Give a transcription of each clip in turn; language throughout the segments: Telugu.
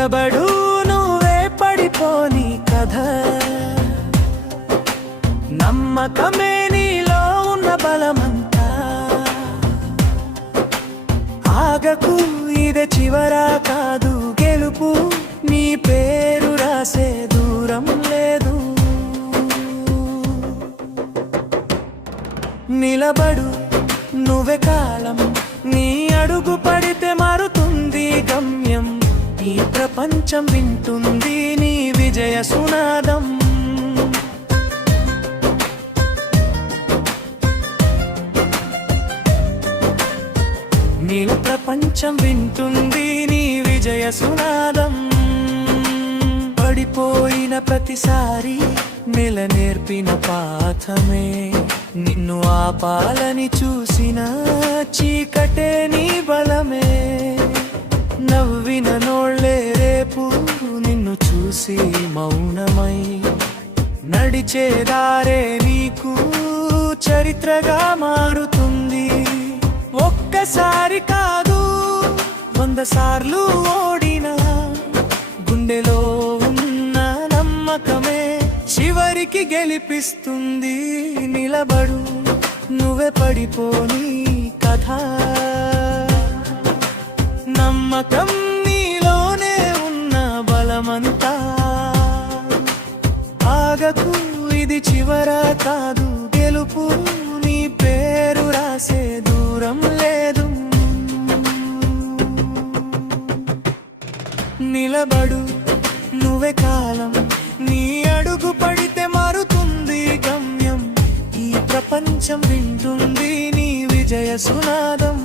నిలబడు నువ్వే పడిపోని కథ నమ్మకమే నీలో ఉన్న బలమంతా ఆగకు ఇదే చివరా కాదు గెలుపు నీ పేరు రాసే దూరం లేదు నిలబడు నువ్వే కాలం నీ అడుగు పడితే మారుతుంది గమ్యం ఈ ప్రపంచం వింటుంది నీ విజయ సునాదం నీల ప్రపంచం వింటుంది నీ విజయ సునాదం పడిపోయిన ప్రతిసారి నెల నేర్పిన పాఠమే నిన్ను ఆపాలని చూసిన చీకటే నీ బలమే నవ్విన నోళ్ళే రేపు నిన్ను చూసి మౌనమై నడిచే దారే నీకు చరిత్రగా మారుతుంది ఒక్కసారి కాదు 100 సార్లు ఓడినా గుండెలో ఉన్న నమ్మకమే చివరికి గెలిపిస్తుంది నిలబడు నువ్వే పడిపోని కథ నమ్మకం నీలోనే ఉన్న బలమంతా ఆగకు ఇది చివరా కాదు గెలుపు నీ పేరు రాసే దూరం లేదు నిలబడు నువ్వే కాలం నీ అడుగు పడితే మారుతుంది గమ్యం ఈ ప్రపంచం వింటుంది నీ విజయ సునాదం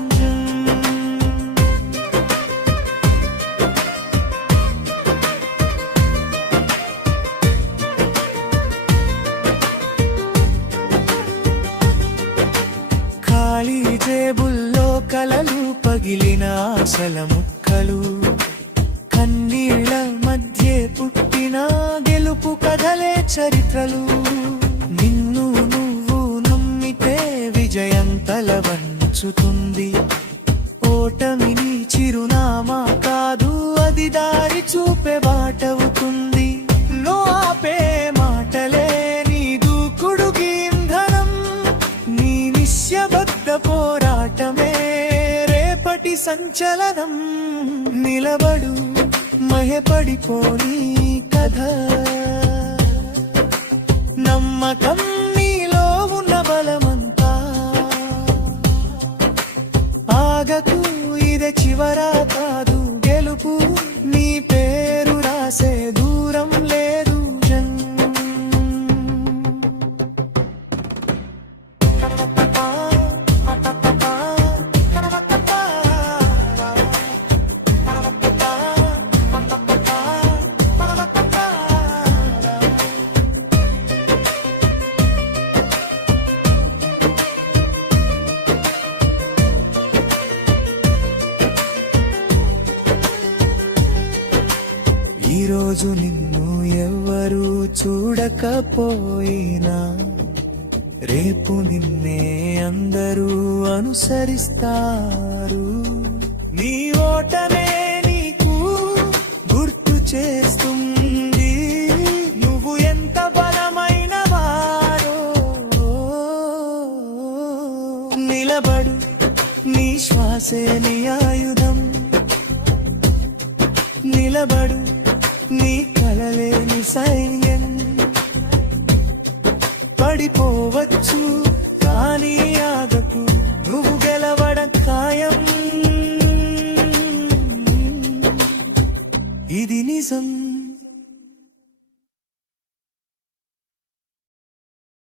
ఖాళీ జేబుల్లో కలలు పగిలిన ఆశల ముక్కలు కన్నీళ్ల మధ్య పుట్టిన గెలుపు కథలే చరిత్రలు నిన్ను నువ్వు నమ్మితే విజయం తల వంచుతుంది ఓటమిని చిరునామా కాదు అది దారి చూపే బాటవుతుంది లో ఆపే మాటలే నీ దూకుడుకి ఇంధనం నీ నిశ్శబ్ద పోరాటమే రేపటి సంచలనం నిలబడు మహపడిపోని కథ నమ్మకం నీలో ఉన్న బలమంతా ఆగకు ఇదే చివరా కాదు గెలుపు నీ పేరు రాసే దూరం లేదు ఈరోజు నిన్ను ఎవ్వరూ చూడకపోయినా రేపు నిన్నే అందరూ అనుసరిస్తారు నీ ఓటమే నీకు గుర్తు చేస్తుంది నువ్వు ఎంత బలమైన వాడో నిలబడు నీ శ్వాసే నీ ఆయుధం నిలబడు నీ కలలే నీ సైన్యం పడిపోవచ్చు